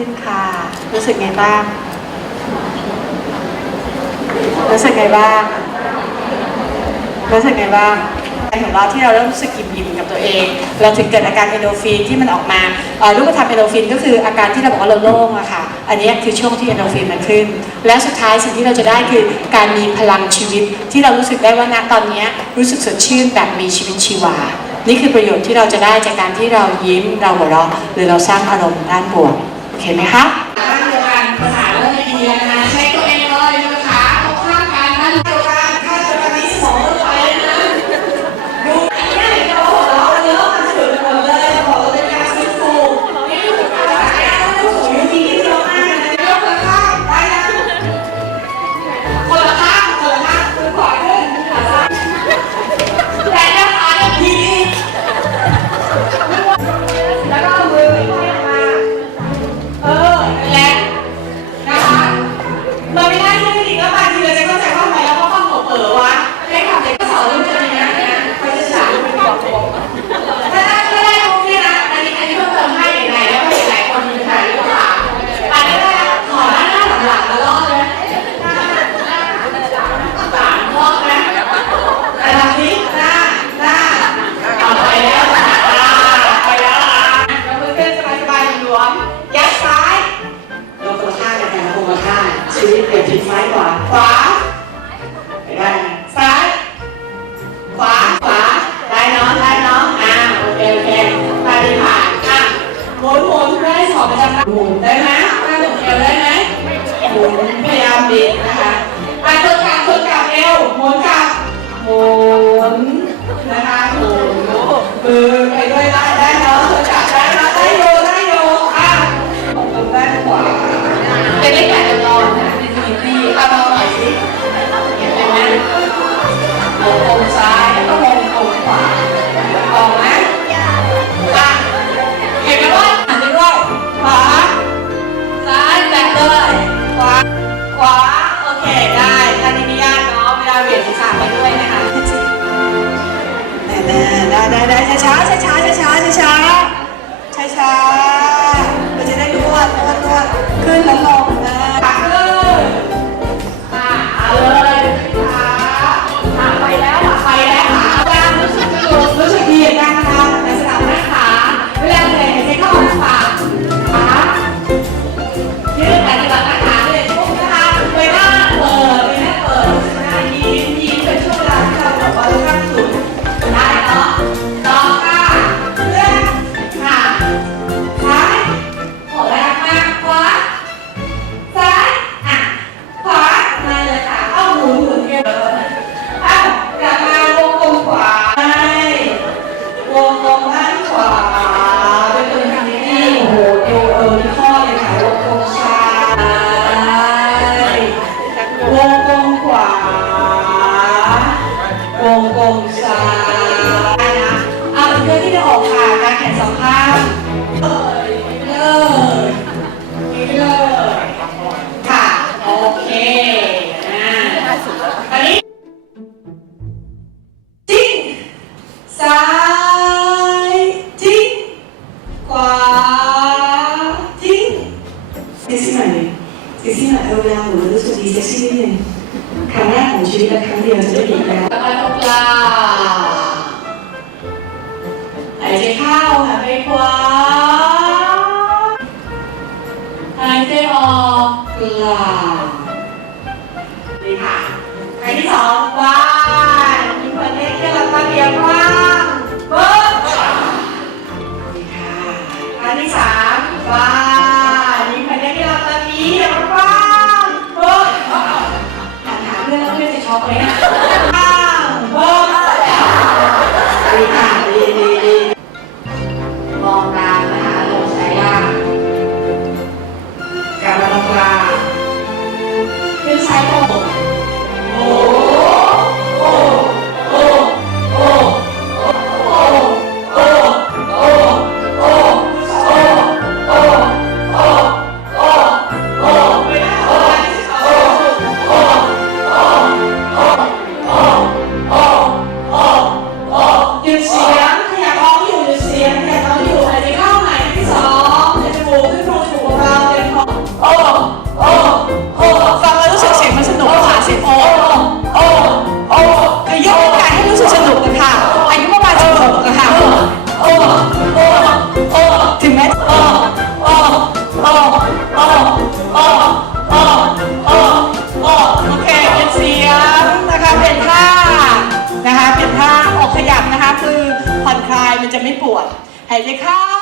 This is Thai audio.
ขึ้นค่ะ รู้สึกไงบ้าง รู้สึกไงบ้าง รู้สึกไงบ้างของเราที่เราเริ่มรู้สึกอิ่มอิ่มกับตัวเอง เราถึงเกิดอาการเอนโดฟินที่มันออกมารูปธรรมเอนโดฟินก็คืออาการที่เราบอกว่าเราโล่งอะค่ะ อันนี้คือช่วงที่เอนโดฟินมันขึ้น และสุดท้ายสิ่งที่เราจะได้คือการมีพลังชีวิตที่เรารู้สึกได้ว่าณตอนนี้รู้สึกสดชื่นแบบมีชีวิตชีวา นี่คือประโยชน์ที่เราจะได้จากการที่เรายิ้มเราหัวเราะหรือเราสร้างอารมณ์ด้านบวก โอเคไหมคะด้านเดียวกันภาษา ชีวิตเปลี่ยนจากซ้ายขวาขวาไปได้ไหมซ้าย ขวา ขวา ได้เนาะได้เนาะอ่าโอเคโอเคไปดีผ่านอะหมุนหมุนเพื่อให้สอบประจำหมุนได้ไหมถ้หมุนเอวได้ไหมหมุนพยายามบิดนะคะอะทดกลับทดกลับเอวหมุนกลับหมุนนะคะ ช้าช้าช้าช้าช้าจะได้นวดนวดนวดขึ้นแล้วลง ซ้ายจิ้งขวาจิ้งเซ็กซี่หน่อยดิเซ็กซี่หน่อยเอาเวลาหนูรู้สึกดีเซ็กซี่นิดนึงครั้งแรกของชีวิตและครั้งเดียวจะได้ดีแล้วแล้วก็ตรงกลางหายใจเข้าหายใจขวาหายใจออกกลางดีค่ะครั้งที่สองว่ายมีคนเล็กที่เราตาเดียวกว้า ไหมคะอ้าบอกสวัอะ ปวดหายใจเข้า